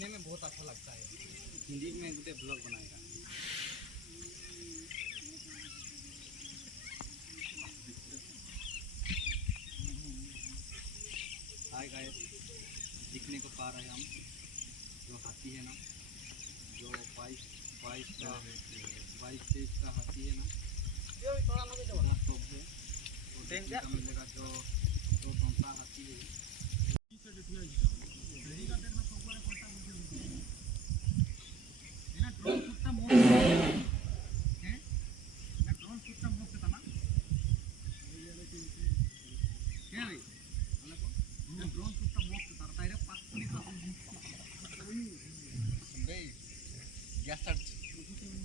देखने में बहुत अच्छा लगता है। हिंदी में गोटे ब्लॉग बनाएगा। हाय गाइस, दिखने को पा रहे हैं हम जो हाथी है ना, जो 22-23 का हाथी है ना, सब है तो देखने का मिलेगा। जो कौन सा हाथी है ग्यास